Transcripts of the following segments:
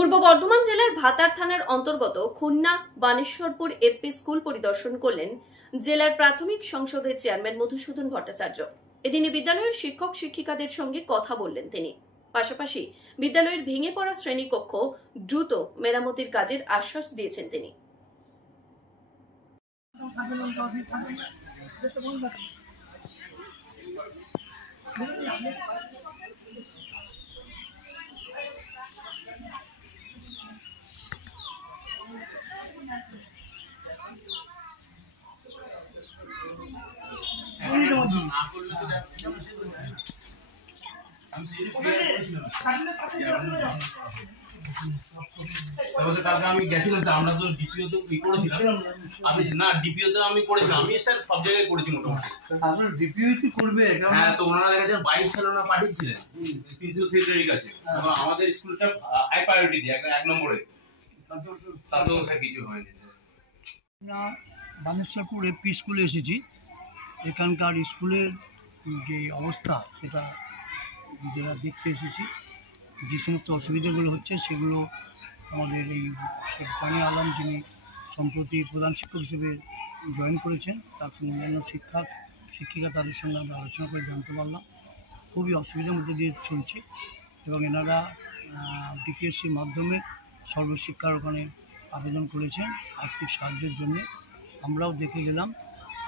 পূর্ব বর্ধমান জেলার ভাতার থানার অন্তর্গত খুলনা বানেশ্বরপুর এপি স্কুল পরিদর্শন করলেন জেলার প্রাথমিক সংসদের চেয়ারম্যান মধুসূদন ভট্টাচার্য। এদিনে বিদ্যালয়ের শিক্ষক শিক্ষিকাদের সঙ্গে কথা বললেন তিনি। পাশাপাশি বিদ্যালয়ের ভেঙে পড়া শ্রেণীকক্ষ দ্রুত মেরামতির কাজের আশ্বাস দিয়েছেন তিনি। আমি গেছিলাম, আমরা তো ডিপিও তো করেছিলাম। আমি না ডিপিও তো আমি করেছিলাম, আমি স্যার সব জায়গায় করেছি মোটামুটি। আপনার ডিপিও কি করবে? হ্যাঁ, তো ওনারা দেখা যায় 22 সালে ওনারা পাঠিয়েছিলেন প্রিন্সিপাল সেক্রেটারির কাছে। এবং আমাদের স্কুলটা হাই প্রায়োরিটি দিয়ে এক নম্বরে, তাতে স্যার কিছু হয়নি। না, বানেশ্বরপুর এপি স্কুলে এসেছি। এখানকার স্কুলের যে অবস্থা সেটা যারা দেখতে এসেছি, যে সমস্ত অসুবিধাগুলো হচ্ছে সেগুলো আমাদের এই শেখ জামিল আলম, যিনি সম্প্রতি প্রধান শিক্ষক হিসেবে জয়েন করেছেন, তার সঙ্গে অন্যান্য শিক্ষিকা তাদের সঙ্গে আমরা আলোচনা করে জানতে পারলাম খুবই অসুবিধার মধ্যে দিয়ে চলছে। এবং এনারা ডিপিএসসির মাধ্যমে সর্বশিক্ষার ওখানে আবেদন করেছেন আর্থিক সাহায্যের জন্য। আমরাও দেখে গেলাম,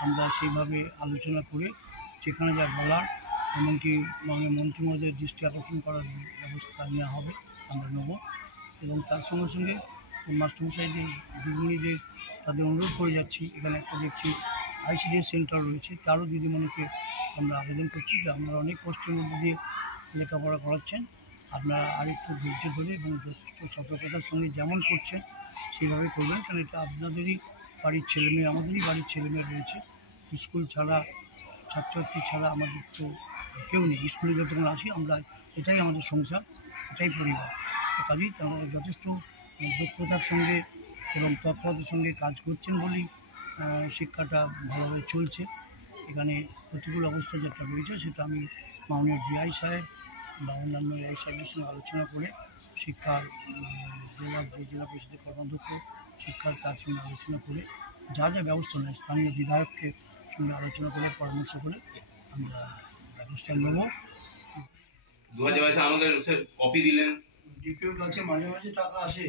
আমরা সেইভাবে আলোচনা করে যেখানে যা বলার, এমনকি মাননীয় মন্ত্রী মহোদয়ের দৃষ্টি আকর্ষণ করার ব্যবস্থা নেওয়া হবে, আমরা নেব। এবং তার সঙ্গে সঙ্গে মাস্টারমশাইদের দিদিমণিদের তাদের অনুরোধ করে যাচ্ছি। এখানে একটা দেখছি আইসিডিএস সেন্টার রয়েছে, তারও দিদিমণিকে আমরা আবেদন করছি যে আপনারা অনেক কষ্টের মধ্যে দিয়ে লেখাপড়া করাচ্ছেন, আপনারা আরেকটু ধৈর্য ধরে এবং যথেষ্ট সতর্কতার সঙ্গে যেমন করছেন সেইভাবে করবেন, কারণ এটা আপনাদেরই বাড়ির ছেলেমেয়ে, আমাদেরই বাড়ির ছেলেমেয়ে রয়েছে। স্কুল ছাড়া, ছাত্রছাত্রী ছাড়া আমাদের তো কেউ নেই। স্কুলে যতক্ষণ আসি আমরা, এটাই আমাদের সংসার, এটাই পরিবার। কাজেই তারা যথেষ্ট দক্ষতার সঙ্গে এবং তৎপরতার সঙ্গে কাজ করছেন বলেই শিক্ষাটা ভালোভাবে চলছে। এখানে প্রতিকূল অবস্থা যেটা রয়েছে সেটা আমি মাননীয় ডিআই সাহেব বা অন্যান্য এআই সাহেবের সঙ্গে আলোচনা করে শিক্ষার জেলা পরিষদের কর্মাধ্যক্ষ শিক্ষার তার সঙ্গে আলোচনা করে যা যা ব্যবস্থা নেয়, স্থানীয় বিধায়ককে সঙ্গে আলোচনা করে পরামর্শ করে আমরা ব্যবস্থা নেব। 2022 আমাদের কপি দিলেন, ডিপিওর কাছে মাঝে মাঝে টাকা আসে,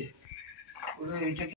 ওরা এইটাকে